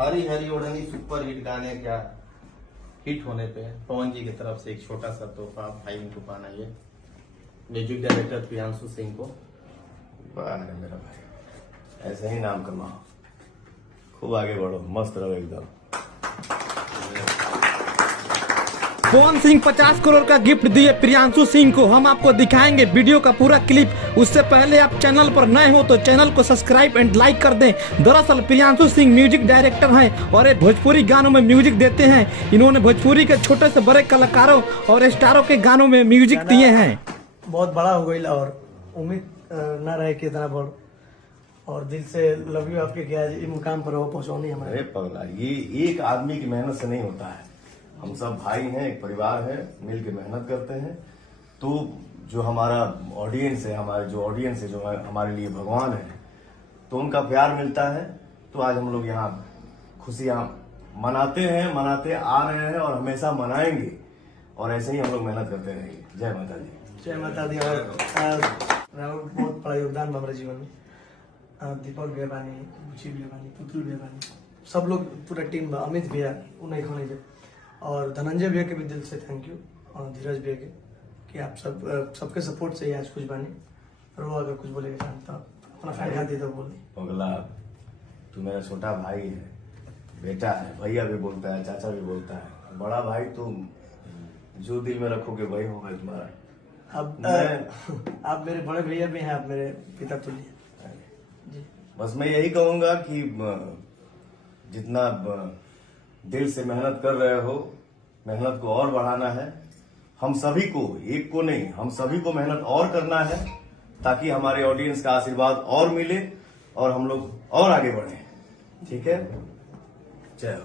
हरी हरी ओढ़नी super hit गाने क्या हिट होने पे पवन जी की तरफ से एक छोटा सा तोहफा भाई इनको पाना ये म्यूजिक डायरेक्टर प्रियांशु सिंह को। वाह मेरा भाई, ऐसे ही नाम कमाओ, खूब आगे बढ़ो, मस्त रहो एकदम। पवन सिंह 50 करोड़ का गिफ्ट दिए प्रियांशु सिंह को। हम आपको दिखाएंगे वीडियो का पूरा क्लिप। उससे पहले आप चैनल पर नए हो तो चैनल को सब्सक्राइब एंड लाइक कर दें। दरअसल प्रियांशु सिंह म्यूजिक डायरेक्टर हैं और ये भोजपुरी गानों में म्यूजिक देते हैं। इन्होंने भोजपुरी के छोटे से बड़े कलाकारों और स्टारों के गानों में म्यूजिक दिए हैं। बहुत बड़ा हो गई और उम्मीद न रहे कि इतना बड़, और दिल से लव यू आपके क्या इस मुकाम पर हो पहुंचानी हमारे। अरे पगला, ये एक आदमी की मेहनत से नहीं होता है। हम सब भाई हैं, एक परिवार है, मिल के मेहनत करते हैं। तो जो हमारा ऑडियंस है, जो हमारे लिए भगवान है, तो उनका प्यार मिलता है। तो आज हम लोग यहाँ खुशियां मनाते आ रहे हैं और हमेशा मनाएंगे, और ऐसे ही हम लोग मेहनत करते रहेंगे। जय माता दी। जय माता दी। और राहुल बहुत बड़ा योगदान बा हमारे जीवन में। दीपक भी बानी, रुचि भी बानी, पुतुल भी बानी, सब लोग पूरा टीम बा। अमित भैया उन्हें खाने दे, और धनंजय भैया के भी दिल से थैंक यू, और धीरज भैया के कि आप सबके सपोर्ट से ही आज कुछ बने। और वो अगर कुछ बोलेगा तो अपना फैन खाती तो बोल। पगला, तू मेरा छोटा भाई है, बेटा है, भैया भी बोलता है, चाचा भी बोलता है, बड़ा भाई तुम जो दिल में रखोगे वही होगा तुम्हारा। आप मेरे बड़े भैया भी हैं, आप मेरे पिता तुल्य। बस मैं यही कहूंगा कि जितना दिल से मेहनत कर रहे हो, मेहनत को और बढ़ाना है। हम सभी को, एक को नहीं, हम सभी को मेहनत और करना है, ताकि हमारे ऑडियंस का आशीर्वाद और मिले और हम लोग और आगे बढ़े। ठीक है, जय हो।